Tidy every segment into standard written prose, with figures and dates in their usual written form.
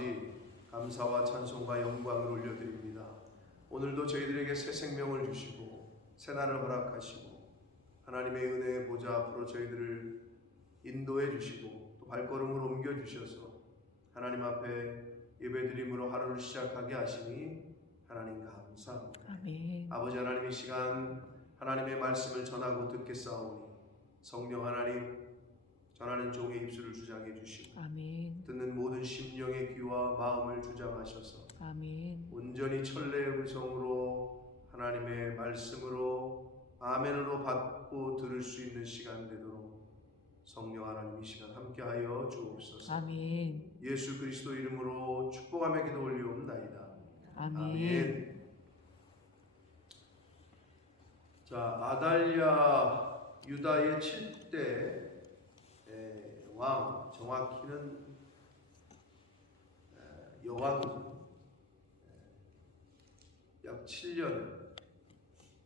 아버지, 감사와 찬송과 영광을 올려드립니다. 오늘도 저희들에게 새 생명을 주시고 새 날을 허락하시고 하나님의 은혜의 보좌 앞으로 저희들을 인도해 주시고 또 발걸음을 옮겨 주셔서 하나님 앞에 예배드림으로 하루를 시작하게 하시니 하나님 감사합니다. 아멘. 아버지 하나님, 이 시간 하나님의 말씀을 전하고 듣겠사오니 성령 하나님, 전하는 종의 입술을 주장해 주시고 아멘. 듣는 모든 심령의 귀와 마음을 주장하셔서 아멘. 온전히 천례의 음성으로 하나님의 말씀으로 아멘으로 받고 들을 수 있는 시간 되도록 성령 하나님 이 시간 함께하여 주옵소서. 아멘. 예수 그리스도 이름으로 축복하며 기도 올리옵나이다. 아멘. 자, 아달랴 유다의 7대 왕, 정확히는 여왕이죠. 약 7년,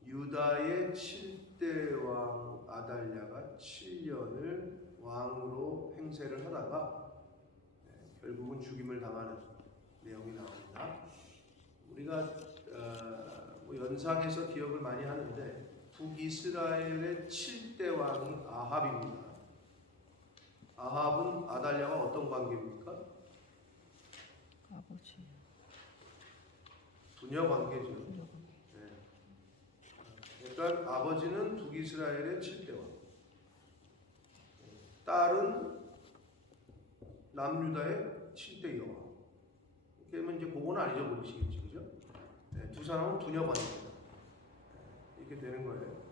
유다의 7대 왕 아달랴가 7년을 왕으로 행세를 하다가 결국은 죽임을 당하는 내용이 나옵니다. 우리가 연상해서 기억을 많이 하는데 북이스라엘의 7대 왕이 아합입니다. 아합은 아달랴와 어떤 관계입니까? 아버지. 부녀 관계죠. 네. 그러니까 아버지는 북이스라엘의 7대 왕, 딸은 남유다의 7대 여왕. 그러면 이제 그거는 안 잊어버리시겠죠, 그죠? 네, 두 사람은 부녀 관계입니다. 이렇게 되는 거예요.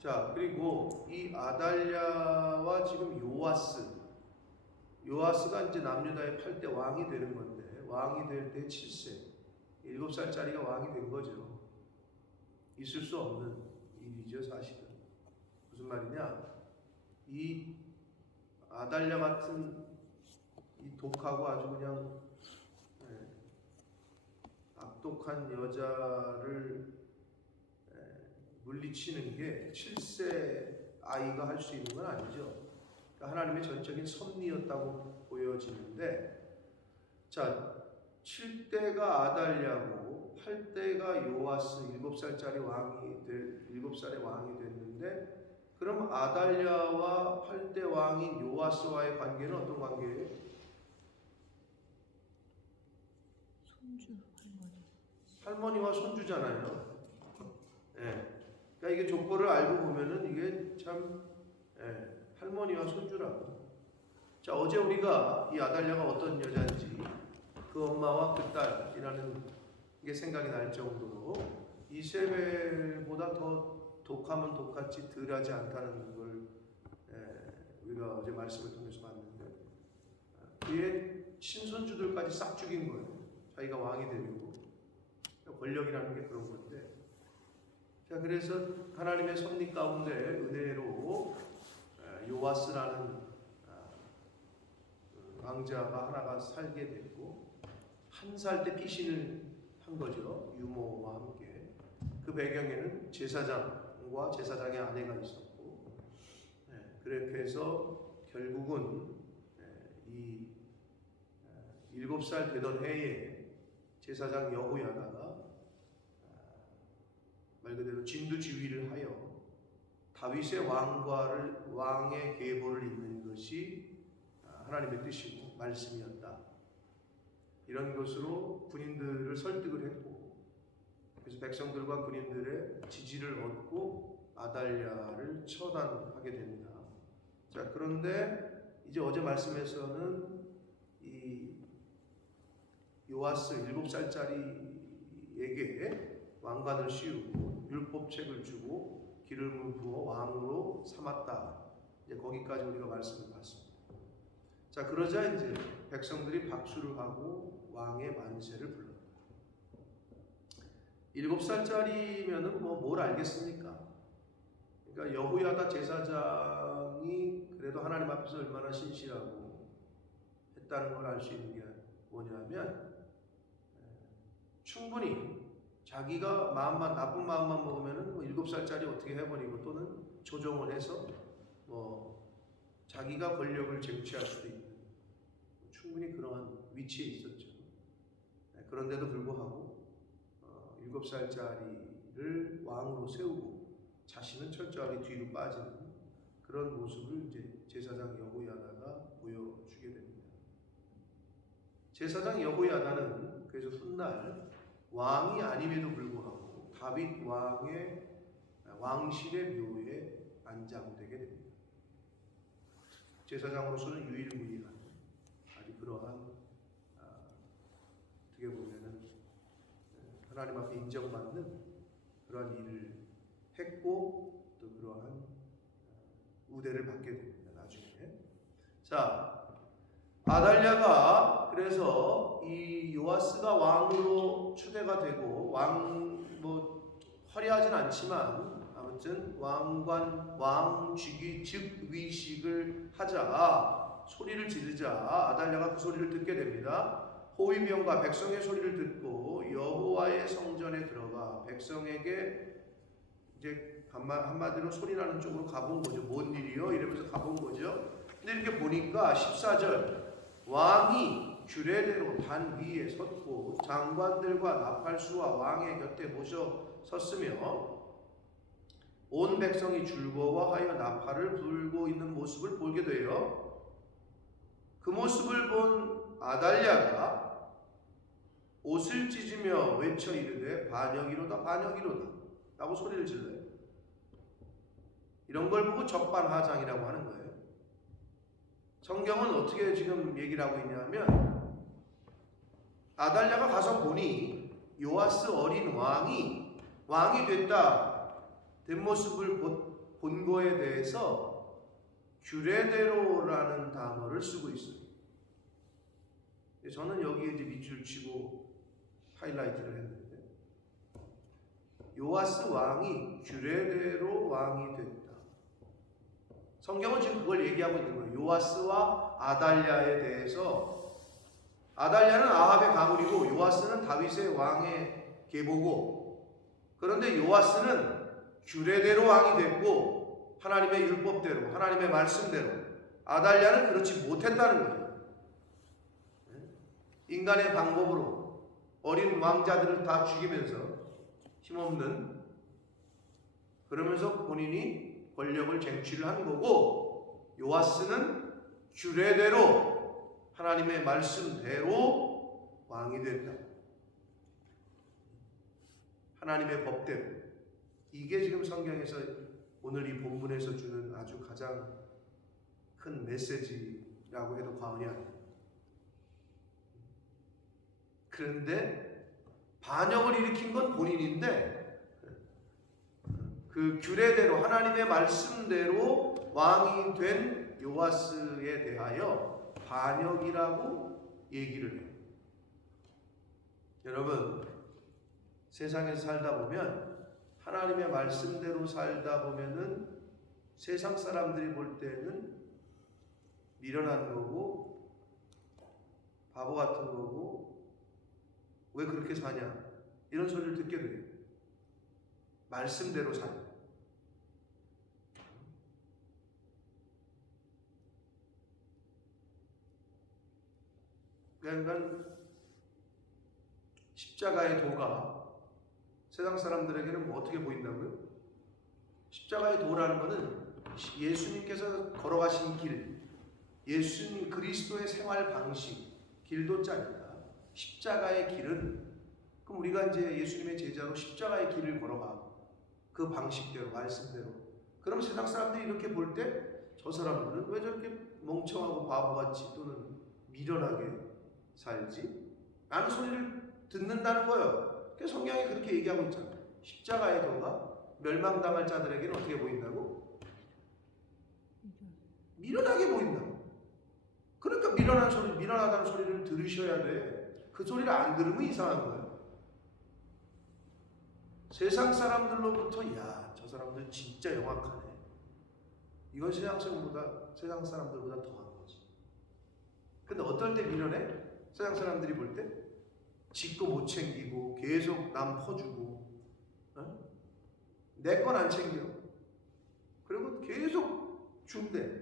자, 그리고 이 아달랴와 지금 요아스가 이제 남유다의 8대 왕이 되는 건데, 왕이 될 때 7세, 7살짜리가 왕이 된 거죠. 있을 수 없는 일이죠, 사실은. 무슨 말이냐? 이 아달랴 같은 이 독하고 아주 그냥 악독한 여자를 물리치는 게 7세 아이가 할 수 있는 건 아니죠. 그러니까 하나님의 전적인 섭리였다고 보여지는데, 자, 7대가 아달랴고 8대가 요아스 7살짜리 왕이 7살의 왕이 됐는데, 그럼 아달랴와 8대 왕인 요아스와의 관계는 어떤 관계예요? 손주 할머니. 할머니와 손주잖아요. 예. 그러니까 이게 족보를 알고 보면은 이게 참 할머니와 손주라고. 자, 어제 우리가 이 아달랴가 어떤 여자인지 그 엄마와 그 딸이라는 게 생각이 날 정도로 이세벨보다 더 독하면 독하지 덜하지 않다는 걸 우리가 어제 말씀을 통해서 봤는데, 그의 친손주들까지 싹 죽인 거예요. 자기가 왕이 되려고. 권력이라는 게 그런 건데, 자, 그래서 하나님의 섭리 가운데 은혜로 요아스라는 왕자가 하나가 살게 됐고, 1살 때 피신을 한 거죠. 유모와 함께. 그 배경에는 제사장과 제사장의 아내가 있었고, 그렇게 해서 결국은 이 7살 되던 해에 제사장 여호야다가 말 그대로 진두지휘를 하여 다윗의 왕의 계보를 잇는 것이 하나님의 뜻이고 말씀이었다. 이런 것으로 군인들을 설득을 했고, 그래서 백성들과 군인들의 지지를 얻고 아달랴를 처단하게 됩니다. 자, 그런데 이제 어제 말씀에서는 이 요아스 7살짜리에게 왕관을 씌우고 율법책을 주고 기름을 부어 왕으로 삼았다. 이제 거기까지 우리가 말씀을 봤습니다. 자, 그러자 이제 백성들이 박수를 하고 왕의 만세를 불렀다. 7살짜리면은 뭘 알겠습니까? 그러니까 여호야다 제사장이 그래도 하나님 앞에서 얼마나 신실하고 했다는 걸 알 수 있는 게 뭐냐면, 충분히 자기가 나쁜 마음만 먹으면은 7살짜리 어떻게 해버리고 또는 조종을 해서 자기가 권력을 쟁취할 수도 있는 충분히 그런 위치에 있었죠. 그런데도 불구하고 7살짜리를 왕으로 세우고 자신은 철저하게 뒤로 빠지는 그런 모습을 이제 제사장 여호야다가 보여주게 됩니다. 제사장 여호야다는 그래서 훗날 왕이 아님에도 불구하고 다윗 왕의 왕실의 묘에 안장되게 됩니다. 제사장으로서는 유일무이한 아주 그러한 어떻게 보면은 하나님 앞에 인정받는 그러한 일을 했고 또 그러한 우대를 받게 됩니다. 나중에. 자, 아달랴가 그래서 이 요아스가 왕으로 추대가 되고 화려하진 않지만 아무튼 왕 즉위식을 하자 소리를 지르자 아달랴가 그 소리를 듣게 됩니다. 호위병과 백성의 소리를 듣고 여호와의 성전에 들어가 백성에게 이제 한마디로 소리 나는 쪽으로 가본 거죠. 뭔 일이요? 이러면서 가본 거죠. 근데 이렇게 보니까 14절 왕이 규례대로 단 위에 섰고 장관들과 나팔수와 왕의 곁에 모셔 섰으며 온 백성이 즐거워하여 나팔을 불고 있는 모습을 보게 돼요. 그 모습을 본 아달랴가 옷을 찢으며 외쳐 이르되 반역이로다 반역이로다 라고 소리를 질러요. 이런 걸 보고 적반하장이라고 하는 거예요. 성경은 어떻게 지금 얘기를 하고 있냐면 아달랴가 가서 보니 요아스 어린 왕이 됐다 된 모습을 본 거에 대해서 규례대로라는 단어를 쓰고 있어요. 저는 여기에 이제 밑줄 치고 하이라이트를 했는데 요아스 왕이 규례대로 왕이 됐다. 성경은 지금 그걸 얘기하고 있는 거예요. 요아스와 아달랴에 대해서 아달랴는 아합의 가문이고 요아스는 다윗의 왕의 계보고 그런데 요아스는 규례대로 왕이 됐고 하나님의 율법대로 하나님의 말씀대로 아달랴는 그렇지 못했다는 거예요. 인간의 방법으로 어린 왕자들을 다 죽이면서 힘없는 그러면서 본인이 권력을 쟁취를 한 거고 요아스는 규례대로 하나님의 말씀대로 왕이 됐다. 하나님의 법대로. 이게 지금 성경에서 오늘 이 본문에서 주는 아주 가장 큰 메시지라고 해도 과언이 아닙니다. 그런데 반역을 일으킨 건 본인인데 그 규례대로 하나님의 말씀대로 왕이 된 요아스에 대하여 반역이라고 얘기를 해요. 여러분 세상에서 살다 보면 하나님의 말씀대로 살다 보면은 세상 사람들이 볼 때는 미련한 거고 바보 같은 거고 왜 그렇게 사냐 이런 소리를 듣게 돼요. 말씀대로 사냐. 그러니까 십자가의 도가 세상 사람들에게는 뭐 어떻게 보인다고요? 십자가의 도라는 것은 예수님께서 걸어가신 길, 예수님 그리스도의 생활 방식, 길도자입니다. 십자가의 길은 그럼 우리가 이제 예수님의 제자로 십자가의 길을 걸어가 그 방식대로 말씀대로 그럼 세상 사람들이 이렇게 볼 때 저 사람들은 왜 저렇게 멍청하고 바보같이 또는 미련하게 살지? 라는 소리를 듣는다는 거예요. 그래서 성경이 그렇게 얘기하고 있잖아요. 십자가의 도가 멸망당할 자들에게는 어떻게 보인다고? 미련하게 보인다고. 그러니까 미련하다는 소리를 들으셔야 돼. 그 소리를 안 들으면 이상한 거예요. 세상 사람들로부터 야, 저 사람들 진짜 영악하네. 이건 세상 사람들보다 더한 거지. 근데 어떨 때 미련해? 세상 사람들이 볼 때? 지 거 못 챙기고 계속 남 퍼주고 내 건 안 챙겨. 그리고 계속 준대.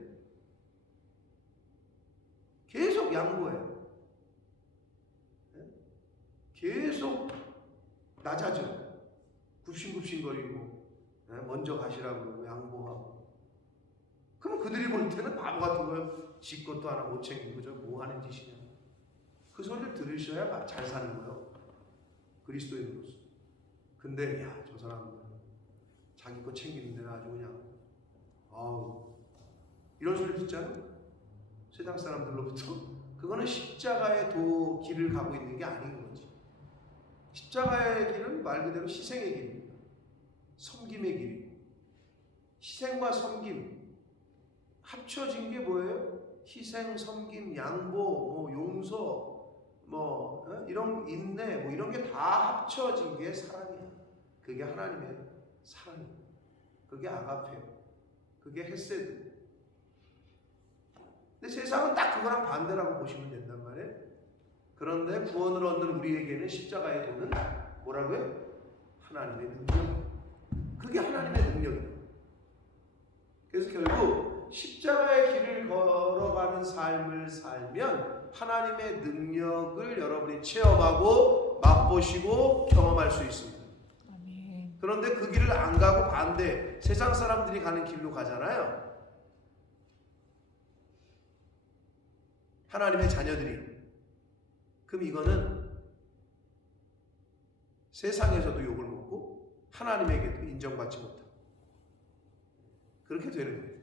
계속 양보해. 낮아져. 굽신굽신거리고 먼저 가시라고 그러고 양보하고. 그럼 그들이 볼 때는 바보 같은 거예요. 지 것도 하나 못 챙기고 저 뭐 하는 짓이냐. 그 소리를 들으셔야 잘 사는 거예요. 그리스도인으로서. 근데 야, 저 사람 자기 거 챙기는 데는 아주 그냥 아우 이런 소리 듣잖아요. 세상 사람들로부터. 그거는 십자가의 길을 가고 있는 게 아닌 거지. 십자가의 길은 말 그대로 희생의 길입니다. 섬김의 길이. 희생과 섬김 합쳐진 게 뭐예요? 희생, 섬김, 양보, 용서, 이런 인내, 이런 게 다 합쳐진 게 사랑이야. 그게 하나님의 사랑이야. 그게 아가페요. 그게 헤세드. 근데 세상은 딱 그거랑 반대라고 보시면 된단 말이에요. 그런데 구원을 얻는 우리에게는 십자가의 도는 뭐라고요? 하나님의 능력. 그게 하나님의 능력이에요. 그래서 결국 십자가의 길을 걸어가는 삶을 살면 하나님의 능력을 여러분이 체험하고 맛보시고 경험할 수 있습니다. 아멘. 그런데 그 길을 안 가고 반대 세상 사람들이 가는 길로 가잖아요. 하나님의 자녀들이. 그럼 이거는 세상에서도 욕을 먹고 하나님에게도 인정받지 못하고 그렇게 되는 거예요.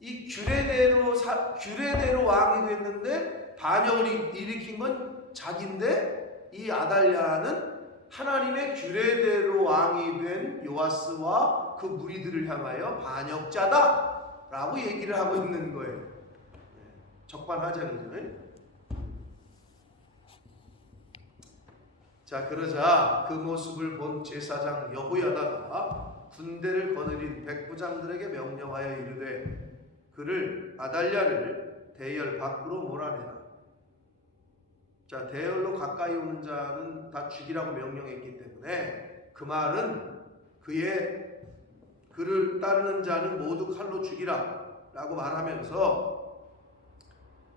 이 규례대로 왕이 됐는데 반역을 일으킨 건 자기인데 이 아달랴는 하나님의 규례대로 왕이 된 요아스와 그 무리들을 향하여 반역자다 라고 얘기를 하고 있는 거예요. 적반하장이죠. 자, 그러자 그 모습을 본 제사장 여호야다가 군대를 거느린 백부장들에게 명령하여 이르되 그를 아달랴를 대열 밖으로 몰아내라. 자, 대열로 가까이 오는 자는 다 죽이라고 명령했기 때문에 그 말은 그를 따르는 자는 모두 칼로 죽이라 라고 말하면서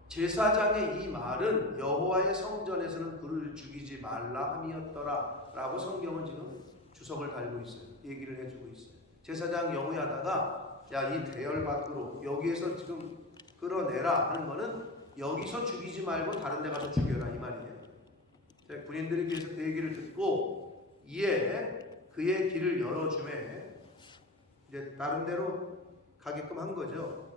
제사장의 이 말은 여호와의 성전에서는 그를 죽이지 말라 함이었더라 라고 성경은 지금 주석을 달고 있어요. 얘기를 해주고 있어요. 제사장 여호야다가 야, 이 대열 밖으로 여기에서 지금 끌어내라 하는 거는 여기서 죽이지 말고 다른 데 가서 죽여라 이 말이에요. 군인들이 그래서 그 얘기를 듣고 이에 그의 길을 열어주매 이제 다른 데로 가게끔 한 거죠.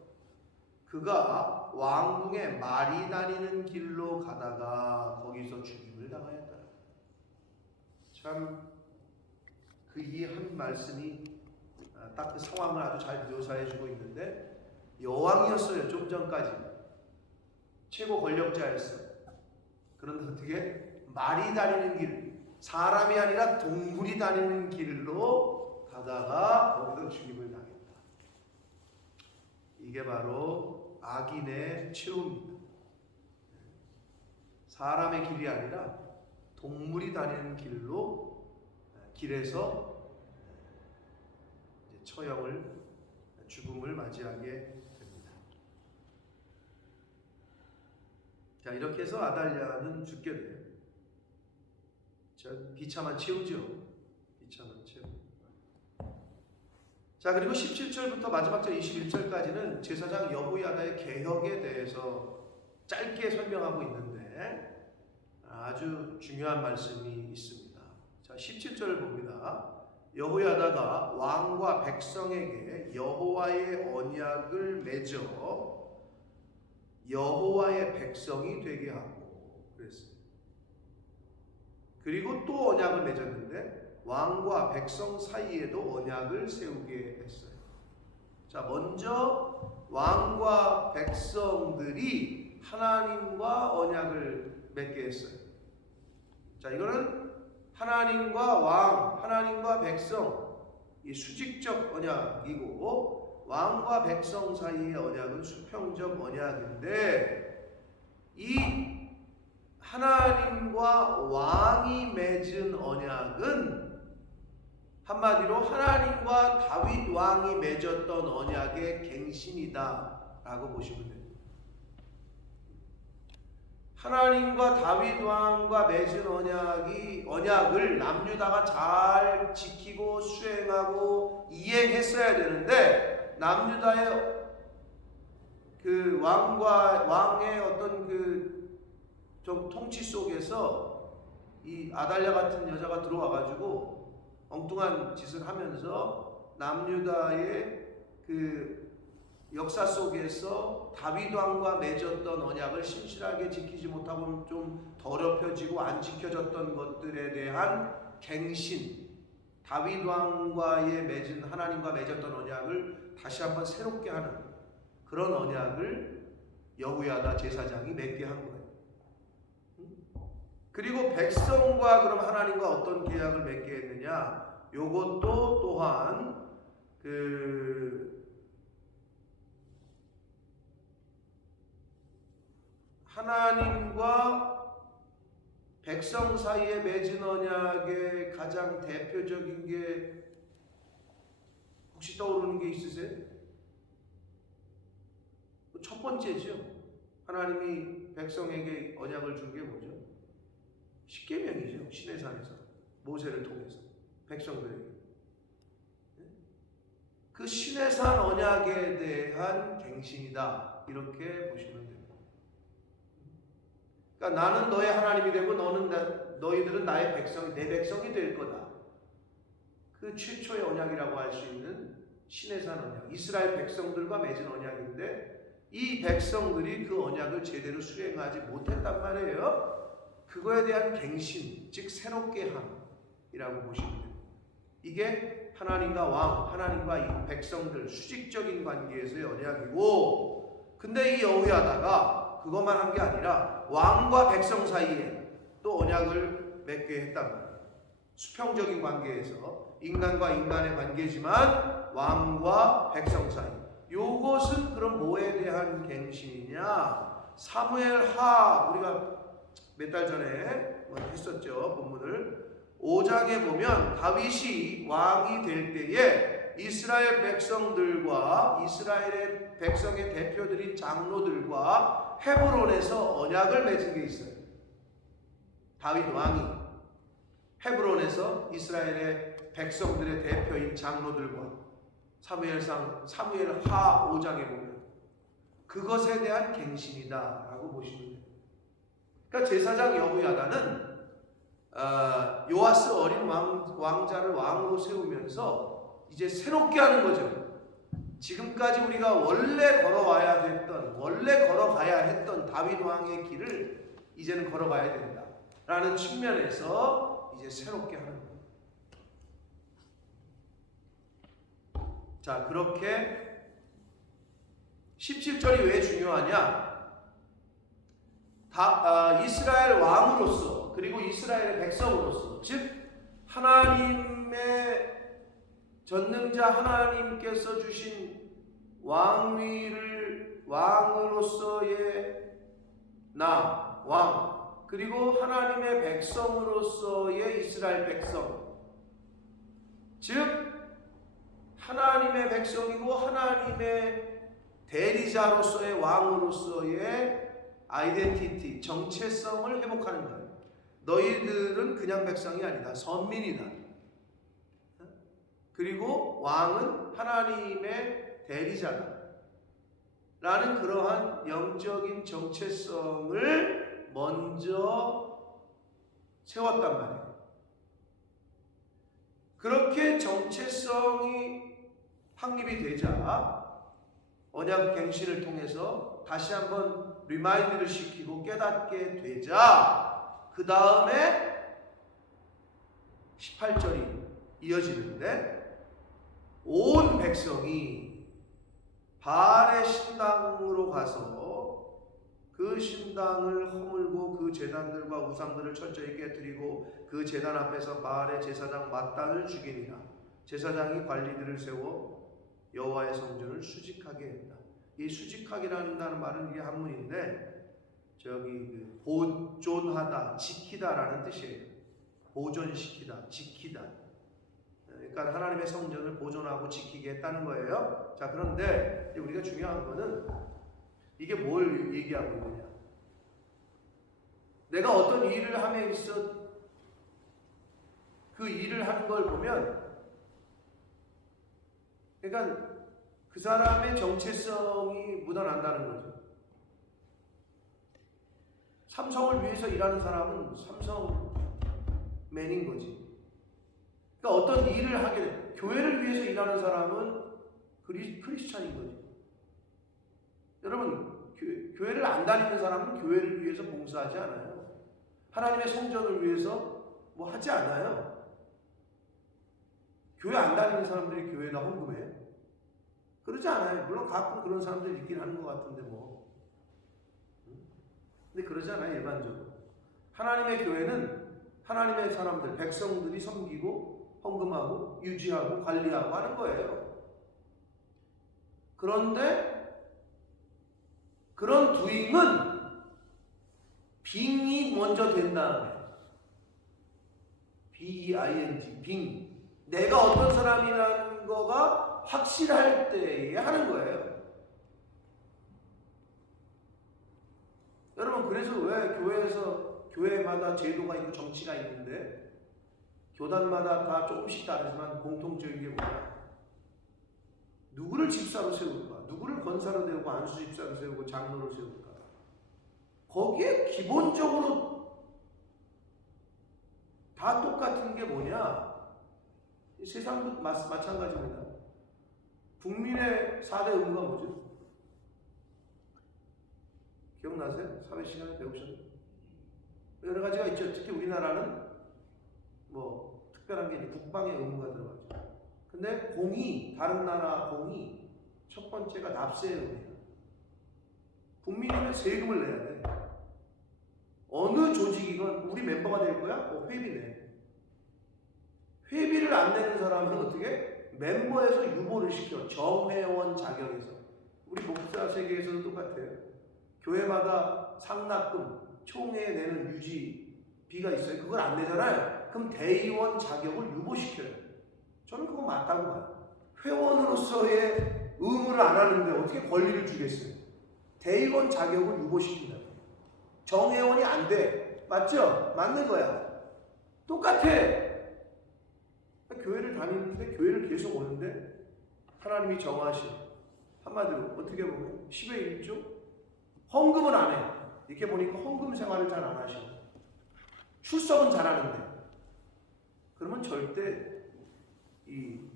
그가 왕궁에 말이 다니는 길로 가다가 거기서 죽임을 당하였다. 참 그 이 한 말씀이 딱 그 상황을 아주 잘 묘사해주고 있는데 여왕이었어요. 좀 전까지 최고 권력자였어. 그런데 어떻게 말이 다니는 길, 사람이 아니라 동물이 다니는 길로 가다가 거기서 죽임을 당했다. 이게 바로 악인의 최후입니다. 사람의 길이 아니라 동물이 다니는 길에서 처형을 죽음을 맞이하게 됩니다. 자, 이렇게 해서 아달랴는 죽게 돼요. 자, 비참한 최후죠. 비참한 최후. 자, 그리고 17절부터 마지막 절 21절까지는 제사장 여호야다의 개혁에 대해서 짧게 설명하고 있는데 아주 중요한 말씀이 있습니다. 자, 17절을 봅니다. 여호야다가 왕과 백성에게 여호와의 언약을 맺어 여호와의 백성이 되게 하고 그랬어요. 그리고 또 언약을 맺었는데 왕과 백성 사이에도 언약을 세우게 했어요. 자, 먼저 왕과 백성들이 하나님과 언약을 맺게 했어요. 자, 이거는 하나님과 왕, 하나님과 백성, 이 수직적 언약이고 왕과 백성 사이의 언약은 수평적 언약인데 이 하나님과 왕이 맺은 언약은 한마디로 하나님과 다윗 왕이 맺었던 언약의 갱신이다 라고 보시면 됩니다. 하나님과 다윗 왕과 맺은 언약을 남유다가 잘 지키고 수행하고 이행했어야 되는데, 남유다의 그 왕의 어떤 그 좀 통치 속에서 이 아달랴 같은 여자가 들어와가지고 엉뚱한 짓을 하면서 남유다의 그 역사 속에서 다윗 왕과 맺었던 언약을 신실하게 지키지 못하고 좀 더럽혀지고 안 지켜졌던 것들에 대한 갱신, 다윗 왕과의 맺은 하나님과 맺었던 언약을 다시 한번 새롭게 하는 그런 언약을 여호야다 제사장이 맺게 한 거예요. 그리고 백성과 그럼 하나님과 어떤 계약을 맺게 했느냐? 요것도 또한 하나님과 백성 사이에 맺은 언약의 가장 대표적인 게 혹시 떠오르는 게 있으세요? 첫 번째죠. 하나님이 백성에게 언약을 준 게 뭐죠? 십계명이죠. 시내산에서 모세를 통해서 백성들에게. 그 시내산 언약에 대한 갱신이다. 이렇게 보시면 됩니다. 그러니까 나는 너의 하나님이 되고 너희들은 나의 백성이, 내 백성이 될 거다. 그 최초의 언약이라고 할 수 있는 시내산 언약, 이스라엘 백성들과 맺은 언약인데, 이 백성들이 그 언약을 제대로 수행하지 못했단 말이에요. 그거에 대한 갱신, 즉 새롭게 함이라고 보시면 됩니다. 이게 하나님과 왕, 하나님과 이 백성들 수직적인 관계에서의 언약이고, 근데 이 여호야다가 그것만 한 게 아니라 왕과 백성 사이에 또 언약을 맺게 했단 말이에요. 수평적인 관계에서 인간과 인간의 관계지만 왕과 백성 사이. 요것은 그럼 뭐에 대한 갱신이냐? 사무엘하, 우리가 몇 달 전에 했었죠. 본문을 5장에 보면 다윗이 왕이 될 때에 이스라엘 백성들과 이스라엘의 백성의 대표들인 장로들과 헤브론에서 언약을 맺은 게 있어요. 다윗 왕이 헤브론에서 이스라엘의 백성들의 대표인 장로들과 사무엘하 5장에 보면 그것에 대한 갱신이다라고 보시면 돼요. 그러니까 제사장 여호야다는 요아스 어린 왕자를 왕으로 세우면서 이제 새롭게 하는 거죠. 지금까지 우리가 원래 걸어가야 했던 다윗 왕의 길을 이제는 걸어가야 된다라는 측면에서 이제 새롭게 하는 거예요. 자, 그렇게 17절이 왜 중요하냐? 이스라엘 왕으로서, 그리고 이스라엘의 백성으로서, 즉 하나님의 전능자 하나님께서 주신 왕으로서의 왕, 그리고 하나님의 백성으로서의 이스라엘 백성, 즉 하나님의 백성이고 하나님의 대리자로서의 왕으로서의 아이덴티티, 정체성을 회복하는 거예요. 너희들은 그냥 백성이 아니다. 선민이다. 그리고 왕은 하나님의 대리자다. 라는 그러한 영적인 정체성을 먼저 세웠단 말이에요. 그렇게 정체성이 확립이 되자 언약 갱신을 통해서 다시 한번 리마인드를 시키고 깨닫게 되자 그 다음에 18절이 이어지는데, 온 백성이 바알의 신당으로 가서 그 신당을 허물고 그 제단들과 우상들을 철저히 깨뜨리고 그 제단 앞에서 바알의 제사장 맏단을 죽이니라. 제사장이 관리들을 세워 여호와의 성전을 수직하게 했다. 이 수직하게라는 말은 이게 한문인데 보존하다, 지키다라는 뜻이에요. 보존시키다, 지키다. 그러니까 하나님의 성전을 보존하고 지키게 했다는 거예요. 자, 그런데 우리가 중요한 거는 이게 뭘 얘기하고 있느냐? 내가 어떤 일을 함에 있어 그 일을 하는 걸 보면, 그러니까 그 사람의 정체성이 묻어난다는 거죠. 삼성을 위해서 일하는 사람은 삼성맨인 거지. 그러니까 어떤 일을 하게 돼. 교회를 위해서 일하는 사람은 크리스찬인 거지. 여러분, 교회를 안 다니는 사람은 교회를 위해서 봉사하지 않아요. 하나님의 성전을 위해서 뭐 하지 않아요. 교회 안 다니는 사람들이 교회에다 헌금해요? 그러지 않아요. 물론 가끔 그런 사람들이 있긴 하는 것 같은데 뭐. 근데 그러지 않아요, 일반적으로. 하나님의 교회는 하나님의 사람들, 백성들이 섬기고 헌금하고 유지하고 관리하고 하는 거예요. 그런데 그런 doing은 빙이 먼저 된 다음에, B-E-I-N-G, 빙. 내가 어떤 사람이라는 거가 확실할 때에 하는 거예요. 여러분, 그래서 왜 교회마다 제도가 있고 정치가 있는데 교단마다 다 조금씩 다르지만 공통적인 게 뭐냐? 누구를 집사로 세울까? 누구를 권사로 세우고 안수 집사로 세우고 장로로 세울까? 거기에 기본적으로 다 똑같은 게 뭐냐? 세상도 마찬가지입니다. 국민의 4대 의무가 뭐죠? 기억나세요? 사회 시간에 배우셨나요? 여러 가지가 있죠. 특히 우리나라는 뭐 특별한 게 국방의 의무가 들어가죠. 근데 다른 나라 공이 첫 번째가 납세의 의무예요. 국민이면 세금을 내야 돼. 어느 조직이건 우리 멤버가 될 거야? 회비 내. 회비를 안 내는 사람은 어떻게? 멤버에서 유보를 시켜. 정회원 자격에서. 우리 목사 세계에서도 똑같아요. 교회마다 상납금, 총회 내는 유지비가 있어요. 그걸 안 내잖아요. 그럼 대의원 자격을 유보시켜요. 저는 그거 맞다고 봐요. 회원으로서의 의무를 안 하는데 어떻게 권리를 주겠어요? 대의원 자격을 유보시킨다. 정회원이 안 돼. 맞죠? 맞는 거야. 똑같아. 교회를 다니는데, 교회를 계속 오는데 하나님이 정하신, 한마디로 어떻게 보면 10의 1조? 헌금은 안 해. 이렇게 보니까 헌금 생활을 잘 안 하시고 출석은 잘하는데, 그러면 절대 이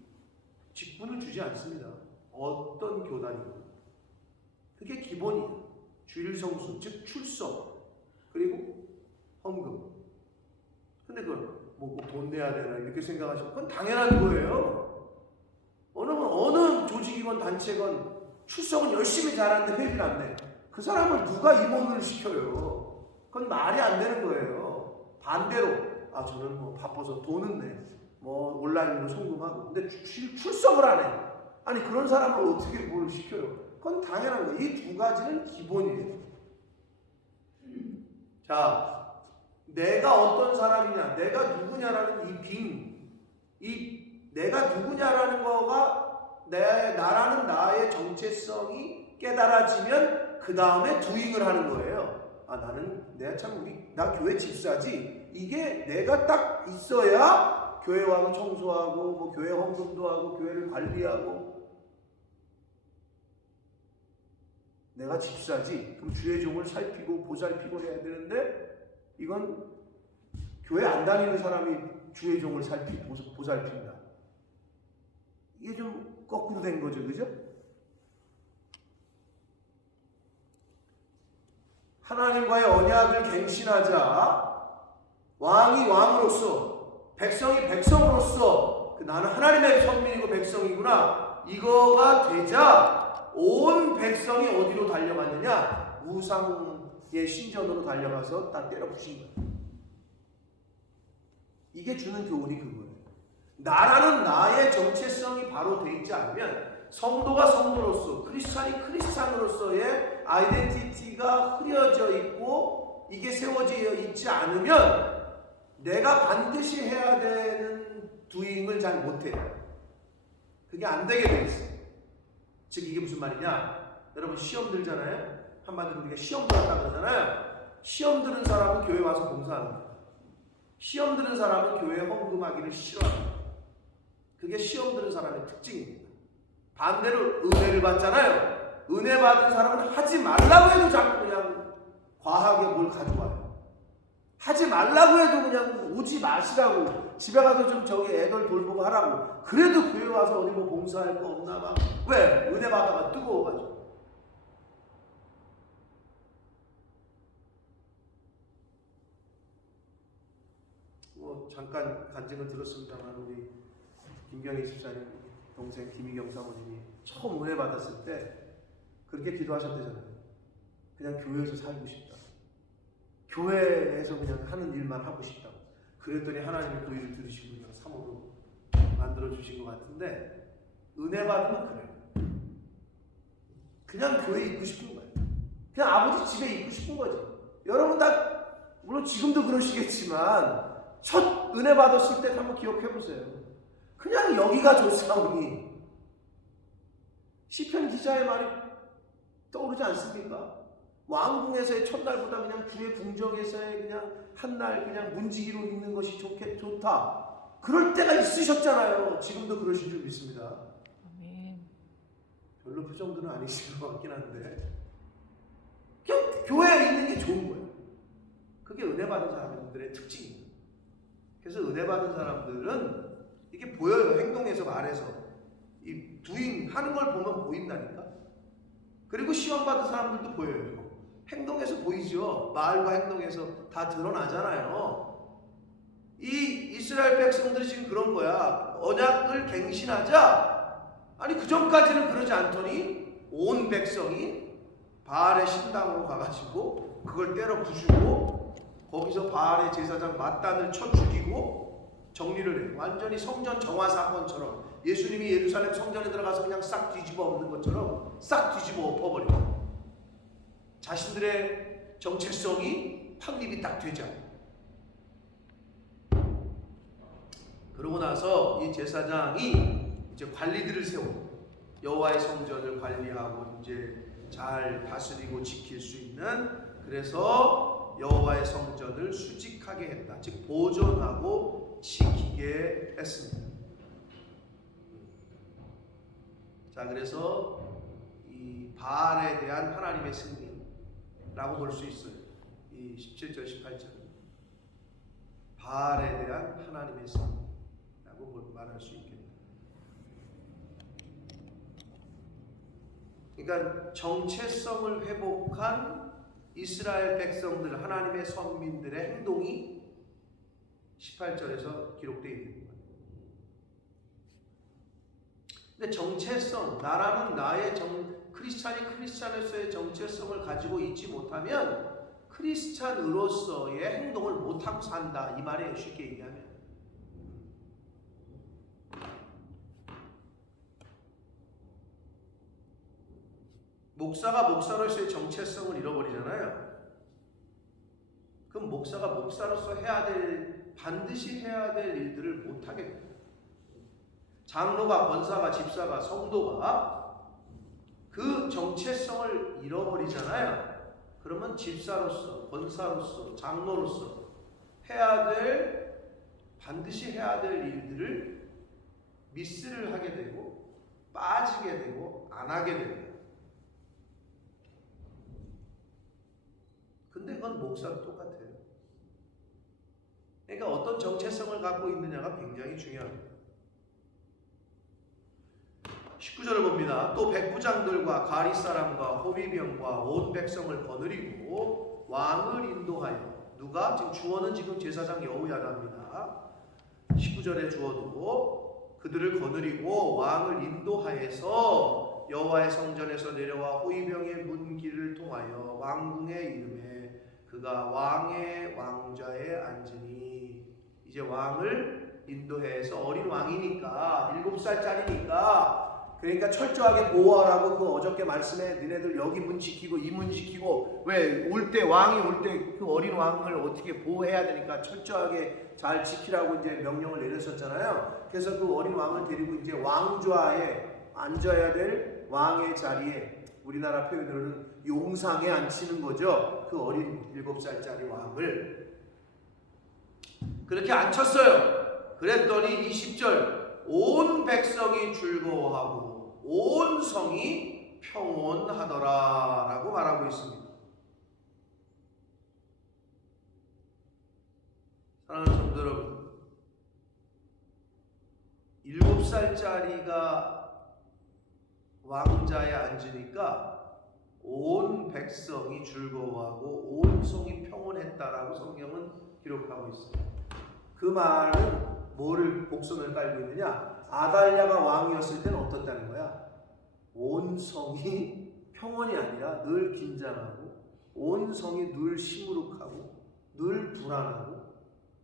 직분을 주지 않습니다. 어떤 교단이든. 그게 기본이에요. 주일 성수, 즉 출석, 그리고 헌금. 근데 그걸 뭐 돈 내야 되나 이렇게 생각하시면 그건 당연한 거예요. 어느 조직이건 단체건 출석은 열심히 잘하는데 회비를 안 내. 그 사람을 누가 임원을 시켜요? 그건 말이 안 되는 거예요. 반대로 저는 뭐 바빠서 돈은 내. 뭐 온라인으로 송금하고. 근데 출석을 안 해. 아니 그런 사람을 어떻게 뭘 시켜요? 그건 당연한 거예요. 이 두 가지는 기본이에요. 자, 내가 어떤 사람이냐, 내가 누구냐라는 내가 누구냐라는 거가 나라는 나의 정체성이 깨달아지면 그 다음에 doing을 하는 거예요. 나 교회 집사지. 이게 내가 딱 있어야 교회 와서 청소하고, 뭐 교회 헌금도 하고, 교회를 관리하고. 내가 집사지. 그럼 주의 종을 살피고 보살피고 해야 되는데, 이건 교회 안 다니는 사람이 주의 종을 보살핀다. 이게 좀 거꾸로 된 거죠, 그죠? 하나님과의 언약을 갱신하자. 왕이 왕으로서, 백성이 백성으로서, 나는 하나님의 선민이고 백성이구나, 이거가 되자 온 백성이 어디로 달려갔느냐? 우상의 신전으로 달려가서 다 때려 부신 거예요. 이게 주는 교훈이 그거예요. 나라는 나의 정체성이 바로 돼 있지 않으면, 성도가 성도로서, 크리스찬이 크리스찬으로서의 아이덴티티가 흐려져 있고 이게 세워져 있지 않으면 내가 반드시 해야 되는 doing을 잘 못해요. 그게 안 되게 돼 있어요. 즉 이게 무슨 말이냐? 여러분 시험 들잖아요. 한마디로 우리가 시험 들었다 그러잖아요. 시험 드는 사람은 교회 와서 봉사합니다. 시험 드는 사람은 교회에 헌금하기를 싫어합니다. 그게 시험 드는 사람의 특징입니다. 반대로 은혜를 받잖아요. 은혜 받은 사람은 하지 말라고 해도 자꾸 그냥 과하게 뭘 가져와요. 하지 말라고 해도 그냥 오지 마시라고, 집에 가서 좀 저기 애들 돌보고 하라고. 그래도 교회 와서 어디 뭐 봉사할 거 없나 막. 왜? 은혜 받아가 뜨거워가지고. 뭐 잠깐 간증을 들었습니다만 우리 김경희 집사님 동생 김희경 사모님이 처음 은혜 받았을 때 그렇게 기도하셨대잖아요. 그냥 교회에서 살고 싶다. 교회에서 그냥 하는 일만 하고 싶다. 그랬더니 하나님이 그 일을 들으시고 그냥 사모로 만들어 주신 것 같은데, 은혜 받으면 그래요. 그냥 교회에 있고 싶은 거예요. 그냥 아버지 집에 있고 싶은 거지. 여러분 다 물론 지금도 그러시겠지만 첫 은혜 받았을 때 한번 기억해 보세요. 그냥 여기가 좋사오니. 시편 기자의 말이 떠오르지 않습니까? 왕궁에서의 첫날보다 그냥 주의 궁정에서의 그냥 한날 그냥 문지기로 있는 것이 좋다. 그럴 때가 있으셨잖아요. 지금도 그러실 줄 믿습니다. 아멘. 별로 그 정도는 아니신 것 같긴 한데 그냥 교회에 있는 게 좋은 거예요. 그게 은혜 받은 사람들의 특징입니다. 그래서 은혜 받은 사람들은 이게 보여요. 행동에서 말해서 이 doing 하는 걸 보면 보인다니까. 그리고 시험 받은 사람들도 보여요. 행동에서 보이죠. 말과 행동에서 다 드러나잖아요. 이 이스라엘 백성들이 지금 그런 거야. 언약을 갱신하자. 아니 그 전까지는 그러지 않더니 온 백성이 바알의 신당으로 가가지고 그걸 때려 부수고 거기서 바알의 제사장 맏단을 쳐 죽이고 정리를 해. 완전히 성전 정화 사건처럼 예수님이 예루살렘 성전에 들어가서 그냥 싹 뒤집어 엎는 것처럼 싹 뒤집어 엎어버려. 자신들의 정체성이 확립이 딱 되지 않아. 그러고 나서 이 제사장이 이제 관리들을 세워. 여호와의 성전을 관리하고 이제 잘 다스리고 지킬 수 있는, 그래서 여호와의 성전을 수직하게 했다. 즉 보존하고 지키게 했습니다. 자, 그래서 이 바알에 대한 하나님의 승리라고 볼 수 있어요. 이 17절 18절 바알에 대한 하나님의 승리라고 말할 수 있겠네요. 그러니까 정체성을 회복한 이스라엘 백성들, 하나님의 선민들의 행동이 18절에서 기록되어 있는 거예요. 근데 정체성, 나라는 나의 크리스찬으로서의 정체성을 가지고 있지 못하면 크리스찬으로서의 행동을 못하고 산다. 이 말이에요. 쉽게 얘기하면. 목사가 목사로서의 정체성을 잃어버리잖아요. 그럼 목사가 목사로서 반드시 해야 될 일들을 못하게 돼요. 장로가, 권사가, 집사가, 성도가 그 정체성을 잃어버리잖아요. 그러면 집사로서, 권사로서, 장로로서 반드시 해야 될 일들을 미스를 하게 되고 빠지게 되고 안 하게 됩니다. 근데 그건 목사도 똑같아요. 그러니까 어떤 정체성을 갖고 있느냐가 굉장히 중요합니다. 19절을 봅니다. 또 백부장들과 가리 사람과 호비병과 온 백성을 거느리고 왕을 인도하여, 누가? 지금 주어는 지금 제사장 여호야다입니다. 19절에 주어도 그들을 거느리고 왕을 인도하여서 여호와의 성전에서 내려와 호위병의 문길을 통하여 왕궁의 이름에 그가 왕의 왕좌에 앉으니. 이제 왕을 인도해서 어린 왕이니까 7살짜리니까 그러니까 철저하게 보호하라고 그 어저께 말씀에 너네들 여기 문 지키고 이 문 지키고, 왜 올 때 왕이 올 때 그 어린 왕을 어떻게 보호해야 되니까 철저하게 잘 지키라고 이제 명령을 내렸었잖아요. 그래서 그 어린 왕을 데리고 이제 왕좌에 앉아야 될 왕의 자리에, 우리나라 표현으로는 용상에 앉히는 거죠. 그 어린 7살짜리 왕을 그렇게 앉혔어요. 그랬더니 20절 온 백성이 즐거워하고 온 성이 평온하더라 라고 말하고 있습니다. 사랑하는 성도 여러분, 7살짜리가 왕자에 앉으니까 온 백성이 즐거워하고 온 성이 평온했다라고 성경은 기록하고 있습니다. 그 말은 뭐를 곡선을 깔고 있느냐? 아달랴가 왕이었을 때는 어떻다는 거야? 온 성이 평온이 아니라 늘 긴장하고 온 성이 늘 시무룩하고 늘 불안하고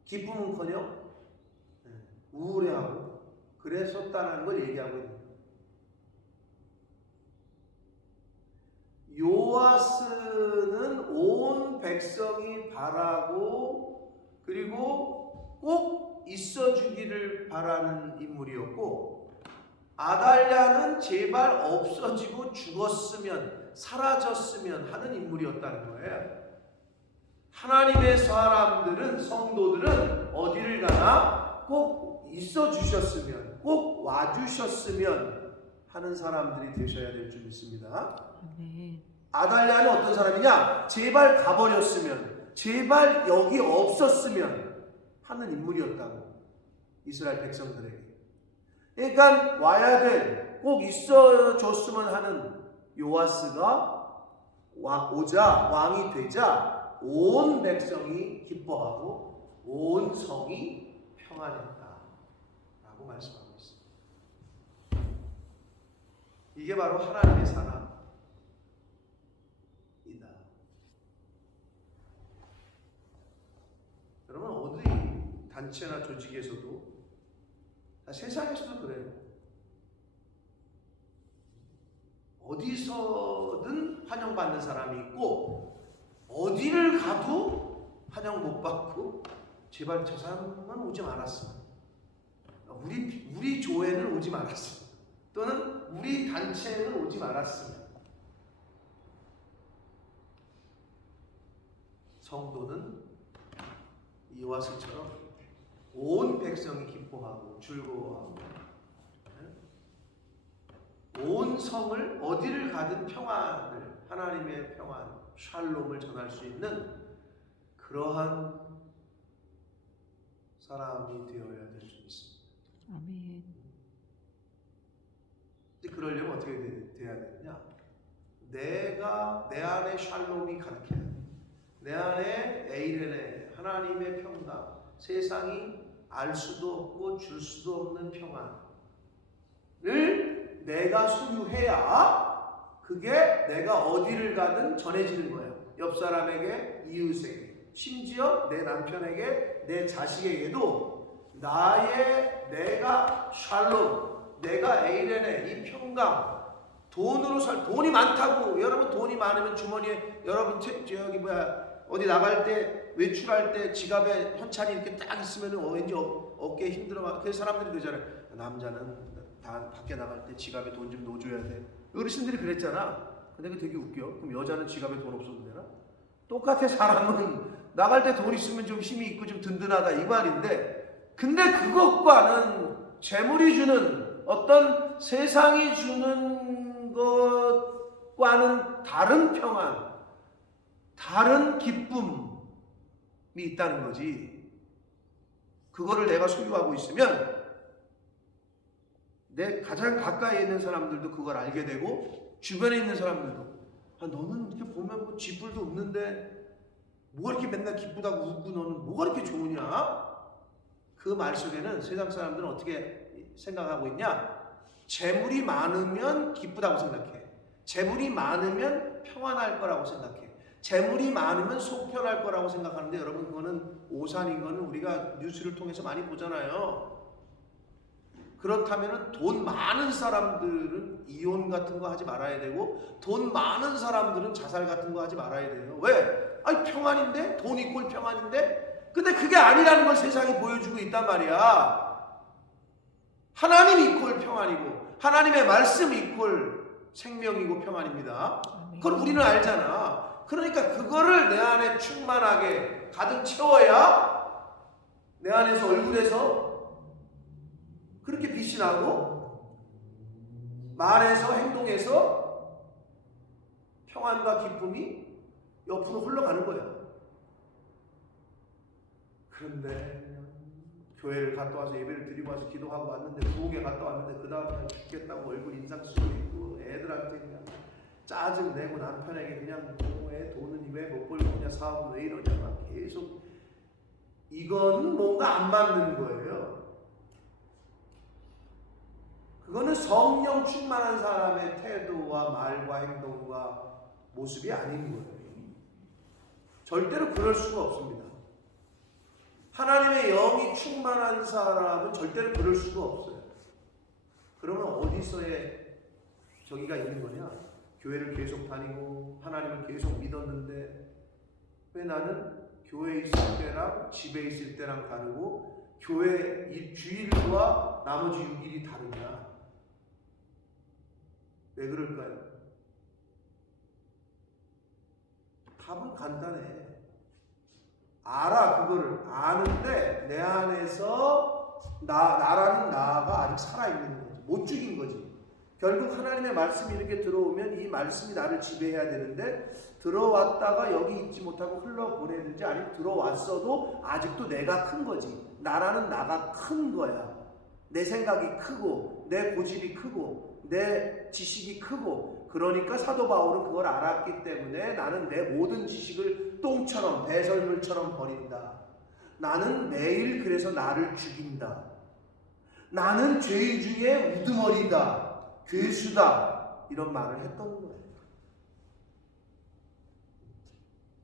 기쁨은커녕 우울해하고 그랬었다는 걸 얘기하고 있는 거예요. 요아스는 온 백성이 바라고 그리고 꼭 있어주기를 바라는 인물이었고, 아달랴는 제발 없어지고 죽었으면 사라졌으면 하는 인물이었다는 거예요. 하나님의 사람들은, 성도들은 어디를 가나 꼭 있어주셨으면, 꼭 와주셨으면 하는 사람들이 되셔야 될 줄 믿습니다. 아멘. 아달랴는 어떤 사람이냐? 제발 가버렸으면, 제발 여기 없었으면 하는 인물이었다고, 이스라엘 백성들에게. 그러니까 와야 될, 꼭 있어줬으면 하는 요아스가 오자, 왕이 되자 온 백성이 기뻐하고 온 성이 평안했다 라고 말씀하고 있습니다. 이게 바로 하나님의 사랑이다. 여러분, 어디 단체나 조직에서도, 세상에서도 그래요. 어디서든 환영받는 사람이 있고 어디를 가도 환영 못 받고, 제발 저 사람은 오지 말았으면, 우리 교회는 오지 말았으면, 또는 우리 단체는 오지 말았으면. 성도는 요아스처럼 온 백성이 기뻐하고 즐거워하고 온 성을 어디를 가든 평안을, 하나님의 평안, 샬롬을 전할 수 있는 그러한 사람이 되어야 될 수 있습니다. 아멘. 그러려면 어떻게 돼야 되느냐? 내가 내 안에 샬롬이 가득해야 돼. 내 안에 에이레네, 하나님의 평강, 세상이 알 수도 없고 줄 수도 없는 평안을 내가 소유해야 그게 내가 어디를 가든 전해지는 거예요. 옆 사람에게, 이웃에게, 심지어 내 남편에게, 내 자식에게도 내가 샬롬, 내가 에이레네, 이 평강, 돈이 많다고, 여러분 돈이 많으면 주머니에, 여러분 어디 나갈 때, 외출할 때 지갑에 현찰이 이렇게 딱 있으면 왠지 어깨에 힘들어. 그 사람들이 그러잖아요. 남자는 다 밖에 나갈 때 지갑에 돈 좀 넣어줘야 돼. 어르신들이 그랬잖아. 근데 그게 되게 웃겨. 그럼 여자는 지갑에 돈 없어도 되나? 똑같아. 사람은 나갈 때 돈 있으면 좀 힘이 있고 좀 든든하다 이 말인데, 근데 그것과는, 재물이 주는 어떤 세상이 주는 것과는 다른 평안, 다른 기쁨이 있다는 거지. 그거를 내가 소유하고 있으면 내 가장 가까이에 있는 사람들도 그걸 알게 되고, 주변에 있는 사람들도, 너는 이렇게 보면 뭐 쥐뿔도 없는데 뭐가 이렇게 맨날 기쁘다고 웃고, 너는 뭐가 이렇게 좋으냐? 그 말 속에는 세상 사람들은 어떻게 생각하고 있냐? 재물이 많으면 기쁘다고 생각해. 재물이 많으면 평안할 거라고 생각해. 재물이 많으면 속 편할 거라고 생각하는데, 여러분, 그거는 오산인 거는 우리가 뉴스를 통해서 많이 보잖아요. 그렇다면 돈 많은 사람들은 이혼 같은 거 하지 말아야 되고, 돈 많은 사람들은 자살 같은 거 하지 말아야 돼요. 왜? 평안인데? 돈 이꼴 평안인데? 근데 그게 아니라는 걸 세상이 보여주고 있단 말이야. 하나님 이꼴 평안이고, 하나님의 말씀 이꼴 생명이고 평안입니다. 아멘. 그걸 우리는 알잖아. 그러니까 그거를 내 안에 충만하게 가득 채워야 내 안에서 얼굴에서 그렇게 빛이 나고 말에서 행동에서 평안과 기쁨이 옆으로 흘러가는 거야. 그런데 교회를 갔다 와서 예배를 드리고 와서 기도하고 왔는데 부흥회 갔다 왔는데 그 다음 날 죽겠다고 얼굴 인상 쓰고 있고 애들한테 그냥 짜증 내고 남편에게 그냥 왜 돈은 왜 못 벌고 그냥 사업은 왜 이러냐 막 계속 이건 뭔가 안 맞는 거예요. 그거는 성령 충만한 사람의 태도와 말과 행동과 모습이 아닌 거예요. 절대로 그럴 수가 없습니다. 하나님의 영이 충만한 사람은 절대로 그럴 수가 없어요. 그러면 어디서의 저기가 있는 거냐? 교회를 계속 다니고 하나님을 계속 믿었는데 왜 나는 교회에 있을 때랑 집에 있을 때랑 다르고 교회 주일과 나머지 6일이 다르냐? 왜 그럴까요? 답은 간단해. 알아, 그거를 아는데 내 안에서 나라는 나가 아직 살아있는 거지. 못 죽인 거지. 결국 하나님의 말씀이 이렇게 들어오면 이 말씀이 나를 지배해야 되는데 들어왔다가 여기 있지 못하고 흘러보내든지 아니면 들어왔어도 아직도 내가 큰 거지. 나라는 나가 큰 거야. 내 생각이 크고 내 고집이 크고 내 지식이 크고 그러니까 사도 바울은 그걸 알았기 때문에 나는 내 모든 지식을 똥처럼 배설물처럼 버린다. 나는 매일 그래서 나를 죽인다. 나는 죄인 중에 우두머리다. 괴수다. 이런 말을 했던 거예요.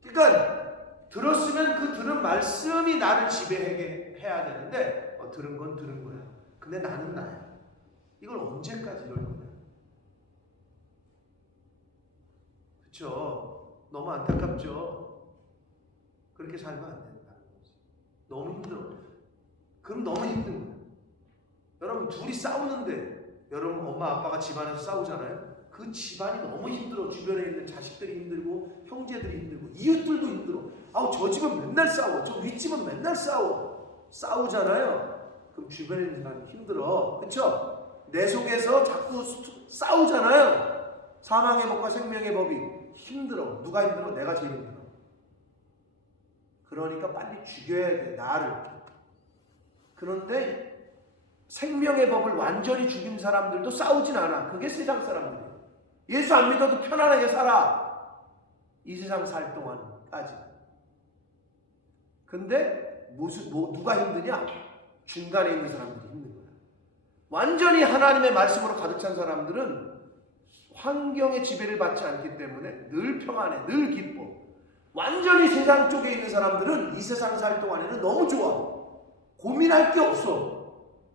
그러니까 들었으면 그 들은 말씀이 나를 지배하게 해야 되는데 들은 건 들은 거야. 근데 나는 나야. 이걸 언제까지 이럴 거냐. 그렇죠? 너무 안타깝죠? 그렇게 살면 안 된다는 거지. 너무 힘들어. 그럼 너무 힘든 거야. 여러분 둘이 싸우는데 여러분 엄마 아빠가 집안에서 싸우잖아요. 그 집안이 너무 힘들어. 주변에 있는 자식들이 힘들고 형제들이 힘들고 이웃들도 힘들어. 아우 저 집은 맨날 싸워. 저 윗집은 맨날 싸워. 싸우잖아요. 그럼 주변에 있는 사람이 힘들어. 그렇죠? 내 속에서 자꾸 싸우잖아요. 사망의 법과 생명의 법이 힘들어. 누가 힘들어? 내가 제일 힘들어. 그러니까 빨리 죽여야 돼. 나를. 그런데 생명의 법을 완전히 죽인 사람들도 싸우진 않아. 그게 세상 사람들이에요. 예수 안 믿어도 편안하게 살아. 이 세상 살 동안까지. 근데 누가 힘드냐? 중간에 있는 사람들이 힘든 거야. 완전히 하나님의 말씀으로 가득 찬 사람들은 환경의 지배를 받지 않기 때문에 늘 평안해, 늘 기뻐. 완전히 세상 쪽에 있는 사람들은 이 세상 살 동안에는 너무 좋아. 고민할 게 없어.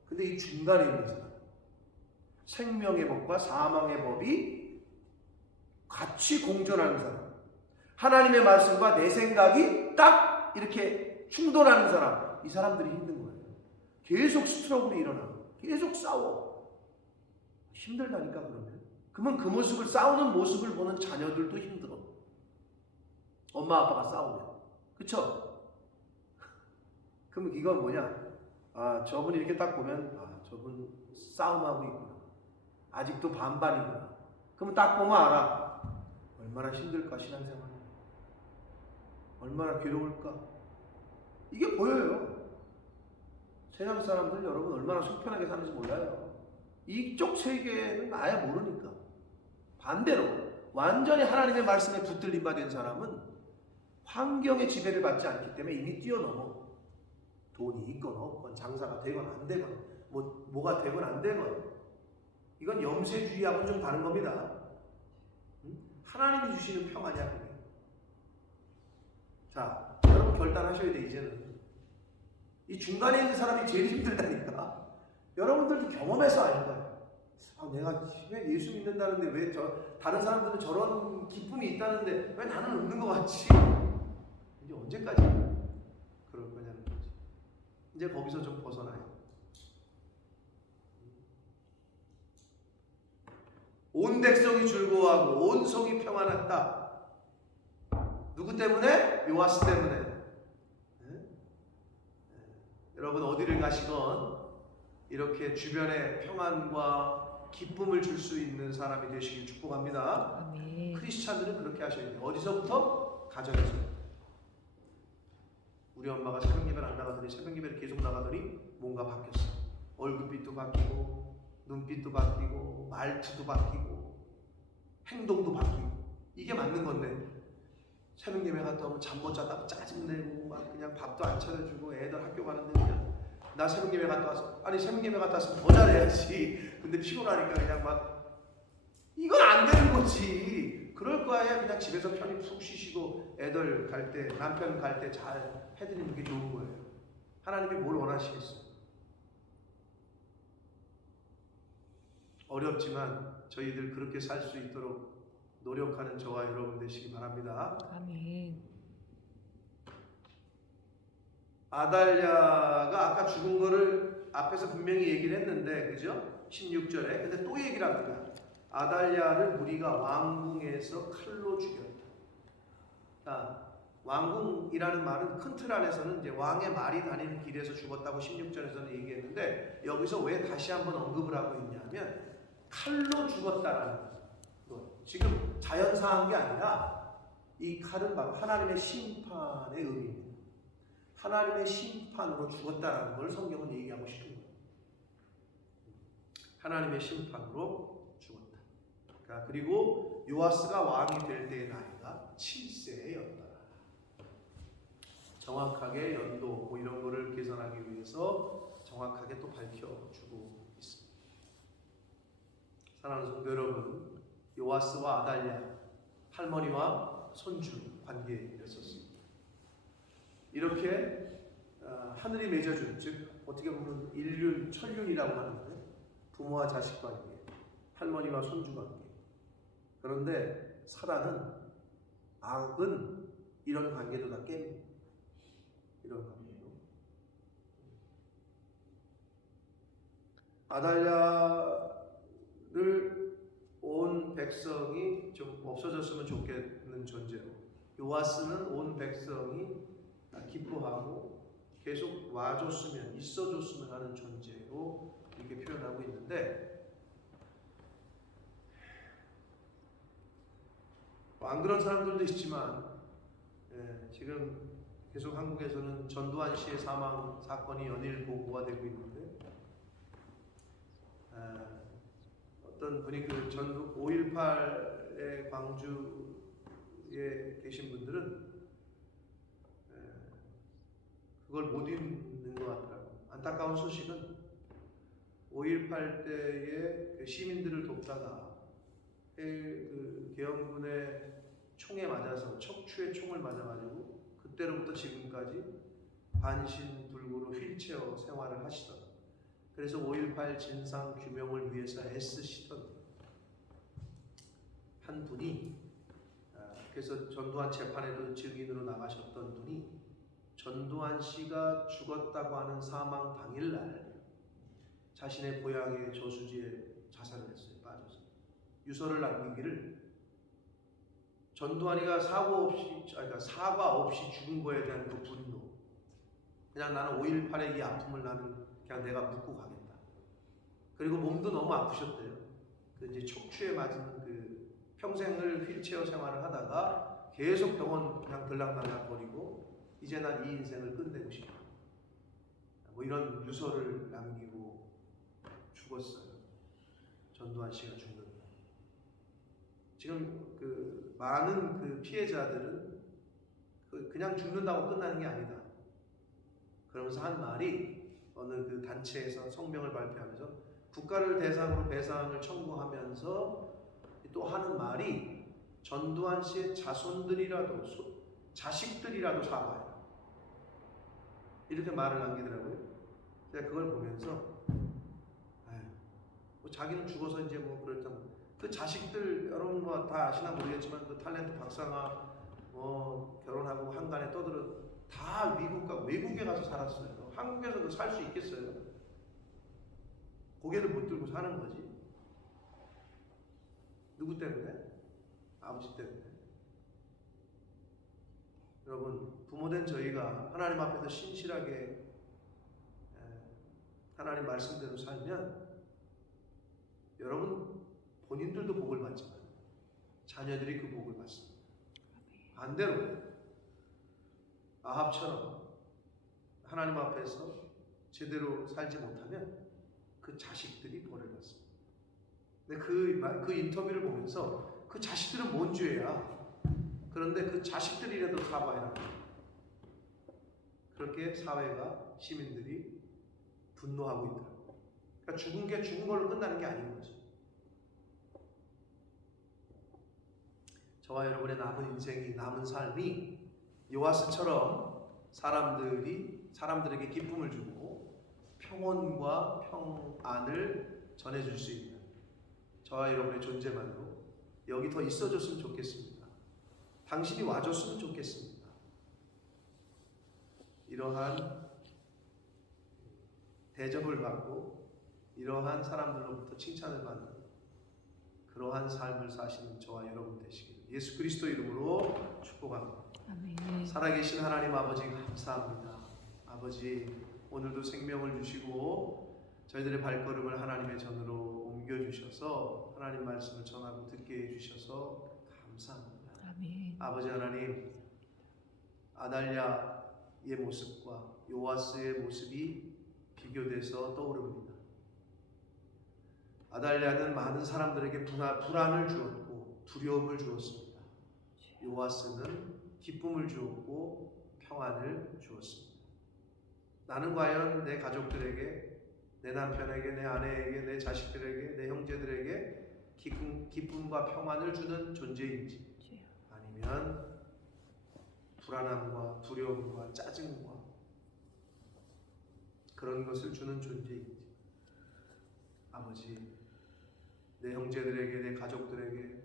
근데 이 중간에 있는 사람, 생명의 법과 사망의 법이 같이 공존하는 사람, 하나님의 말씀과 내 생각이 딱 이렇게 충돌하는 사람, 이 사람들이 힘든 거예요. 계속 스트러글이 일어나고 계속 싸워. 힘들다니까. 그러면 그 모습을, 싸우는 모습을 보는 자녀들도 힘들어. 엄마 아빠가 싸우면. 그쵸? 그럼 이건 뭐냐? 아, 저분이 이렇게 딱 보면 저분 싸움하고 있구나. 아직도 반반이구나. 그럼 딱 보면 알아. 얼마나 힘들까 신앙생활. 얼마나 괴로울까. 이게 보여요. 세상 사람들 여러분 얼마나 속편하게 사는지 몰라요. 이쪽 세계는 아예 모르니까. 반대로 완전히 하나님의 말씀에 붙들림 받은 사람은 환경의 지배를 받지 않기 때문에 이미 뛰어넘어. 돈이 있건 없건 장사가 되건 안 되건 뭐가 되건 안 되건 이건 염세주의하고는 좀 다른 겁니다. 하나님이 주시는 평안이야 그게. 자, 여러분 결단하셔야 돼. 이제는 이 중간에 있는 사람이 제일 힘들다니까. 여러분들도 경험해서 알 거예요. 내가 왜 예수 믿는다는데 왜 다른 사람들은 저런 기쁨이 있다는데 왜 나는 없는 것 같지? 이제 언제까지 그럴 거냐는 거지. 이제 거기서 좀 벗어나요. 온 백성이 즐거워하고 온 성이 평안했다. 누구 때문에? 요아스 때문에. 네? 여러분 어디를 가시건 이렇게 주변에 평안과 기쁨을 줄 수 있는 사람이 되시길 축복합니다. 아멘. 크리스찬들은 그렇게 하셔야 돼요. 어디서부터? 가정에서. 우리 엄마가 새벽 예배를 안 나가더니 새벽 예배를 계속 나가더니 뭔가 바뀌었어. 얼굴빛도 바뀌고 눈빛도 바뀌고 말투도 바뀌고 행동도 바뀌고. 이게 맞는 건데 새벽 예배 갔다 오면 잠 못 자다가 짜증내고 막 그냥 밥도 안 차려주고 애들 학교 가는데 그냥 나 새벽 예배 갔다 왔어. 아니 새벽 예배 갔다 왔으면 더 잘해야지. 근데 피곤하니까 그냥 막 이건 안 되는 거지. 그럴 거야 그냥 집에서 편히 푹 쉬시고 애들 갈 때 남편 갈 때 잘 해드리는 게 좋은 거예요. 하나님이 뭘 원하시겠어요? 어렵지만 저희들 그렇게 살 수 있도록 노력하는 저와 여러분 되시기 바랍니다. 아멘. 아달랴가 아까 죽은 거를 앞에서 분명히 얘기를 했는데, 그죠? 16절에. 근데 또 얘기를 합니다. 아달랴를 무리가 왕궁에서 칼로 죽였다. 자, 왕궁이라는 말은 큰 틀 안에서는 이제 왕의 말이 다니는 길에서 죽었다고 16절에서는 얘기했는데, 여기서 왜 다시 한번 언급을 하고 있냐면 칼로 죽었다라는 것. 지금 자연사한 게 아니라 이 칼은 바로 하나님의 심판의 의미입니다. 하나님의 심판으로 죽었다라는 걸 성경은 얘기하고 싶은 거예요. 하나님의 심판으로 죽었다. 그러니까 그리고 요아스가 왕이 될 때의 나이가 7세였다. 정확하게 연도 뭐 이런 거를 계산하기 위해서 정확하게 또 밝혀주고 있습니다. 사랑하는 성도 여러분, 요아스와 아달랴, 할머니와 손주 관계였었습니다. 이렇게 하늘이 맺어준, 즉 어떻게 보면 일륜, 천륜이라고 하는데 부모와 자식 관계, 할머니와 손주 관계. 그런데 사단은, 악은 이런 관계도 다 깹니다. 이런 관계도. 아달랴를 온 백성이 좀 없어졌으면 좋겠는 존재로, 요아스는 온 백성이 기뻐하고 계속 와줬으면, 있어줬으면 하는 존재로 이렇게 표현하고 있는데, 안 그런 사람들도 있지만, 지금 계속 한국에서는 전두환 씨의 사망 사건이 연일 보고가 되고 있는데, 어떤 분이 그 전두 5.18의 광주에 계신 분들은 그걸 못 잊는 것 같더라고요. 안타까운 소식은 5.18 때에 그 시민들을 돕다가 그 계엄군의 총에 맞아서 척추에 총을 맞아가지고 그때로부터 지금까지 반신불구로 휠체어 생활을 하시던, 그래서 5.18 진상 규명을 위해서 애쓰시던 한 분이, 그래서 전두환 재판에도 증인으로 나가셨던 분이 전두환 씨가 죽었다고 하는 사망 당일날 자신의 고향의 저수지에 자살을 했어요. 빠져서 유서를 남기기를, 전두환이가 사과 없이 죽은 거에 대한 그 분노, 그냥 나는 5.18의 이 아픔을 나는 그냥 내가 묻고 가겠다. 그리고 몸도 너무 아프셨대요. 그 이제 척추에 맞은 그 평생을 휠체어 생활을 하다가 계속 병원 그냥 들락날락 거리고 이제 난 이 인생을 끝내고 싶다. 뭐 이런 유서를 남기고 죽었어요. 전두환 씨가 죽는 날. 지금 그 많은 그 피해자들은 그냥 죽는다고 끝나는 게 아니다. 그러면서 한 말이, 어느 그 단체에서 성명을 발표하면서 국가를 대상으로 배상을 청구하면서 또 하는 말이, 전두환 씨의 자손들이라도 자식들이라도 사과해라. 이렇게 말을 남기더라고요. 제가 그걸 보면서 뭐 자기는 죽어서 이제 뭐 그랬던 그 자식들, 여러분 뭐 다 아시나 모르겠지만 그 탤런트 박상아 결혼하고 한간에 떠들어 다 외국에 가서 살았어요. 한국에서도 살 수 있겠어요? 고개를 못 들고 사는 거지. 누구 때문에? 아버지 때문에. 여러분, 부모된 저희가 하나님 앞에서 신실하게 하나님 말씀대로 살면 여러분 본인들도 복을 받지만 자녀들이 그 복을 받습니다. 반대로 아합처럼 하나님 앞에서 제대로 살지 못하면 그 자식들이 벌을 받습니다. 근데 그 인터뷰를 보면서 그 자식들은 뭔 죄야? 그런데 그 자식들이라도 사과해라. 그렇게 사회가, 시민들이 분노하고 있더라고요. 그러니까 죽은 게 죽은 걸로 끝나는 게 아닌 거죠. 저와 여러분의 남은 인생이, 남은 삶이 요아스처럼 사람들에게 기쁨을 주고 평온과 평안을 전해줄 수 있는 저와 여러분의 존재만으로 여기 더 있어줬으면 좋겠습니다. 당신이 와줬으면 좋겠습니다. 이러한 대접을 받고 이러한 사람들로부터 칭찬을 받는 그러한 삶을 사시는 저와 여러분 되시기를 예수 그리스도 이름으로 축복합니다. 아멘. 살아계신 하나님 아버지 감사합니다. 아버지 오늘도 생명을 주시고 저희들의 발걸음을 하나님의 전으로 옮겨주셔서 하나님 말씀을 전하고 듣게 해주셔서 감사합니다. 아멘. 아버지 하나님, 아달랴의 모습과 요아스의 모습이 비교돼서 떠오릅니다. 아달랴는 많은 사람들에게 불안을 주었고 두려움을 주었습니다. 요아스는 기쁨을 주었고 평안을 주었습니다. 나는 과연 내 가족들에게, 내 남편에게, 내 아내에게, 내 자식들에게, 내 형제들에게 기쁨과 평안을 주는 존재인지, 아니면 불안함과 두려움과 짜증과 그런 것을 주는 존재인지. 아버지, 내 형제들에게, 내 가족들에게,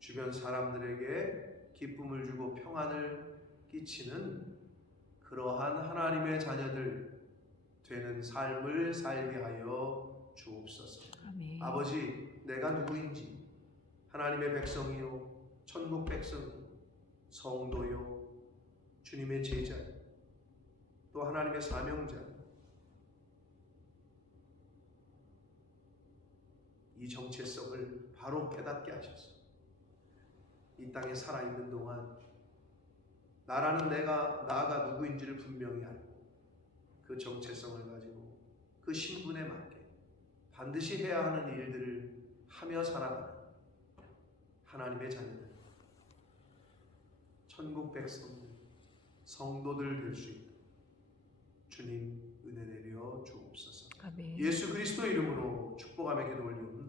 주변 사람들에게 기쁨을 주고 평안을 끼치는 그러한 하나님의 자녀들 되는 삶을 살게 하여 주옵소서. 아멘. 아버지, 내가 누구인지, 하나님의 백성이요, 천국 백성이요, 성도요, 주님의 제자, 또 하나님의 사명자, 이 정체성을 바로 깨닫게 하셔서 이 땅에 살아있는 동안 나가 누구인지를 분명히 알고 그 정체성을 가지고 그 신분에 맞게 반드시 해야 하는 일들을 하며 살아가는 하나님의 자녀들, 천국 백성들, 성도들 될 수 있도록 주님 은혜 내려 주옵소서. 아멘. 예수 그리스도 이름으로 축복하며 기도 올리옵나이다.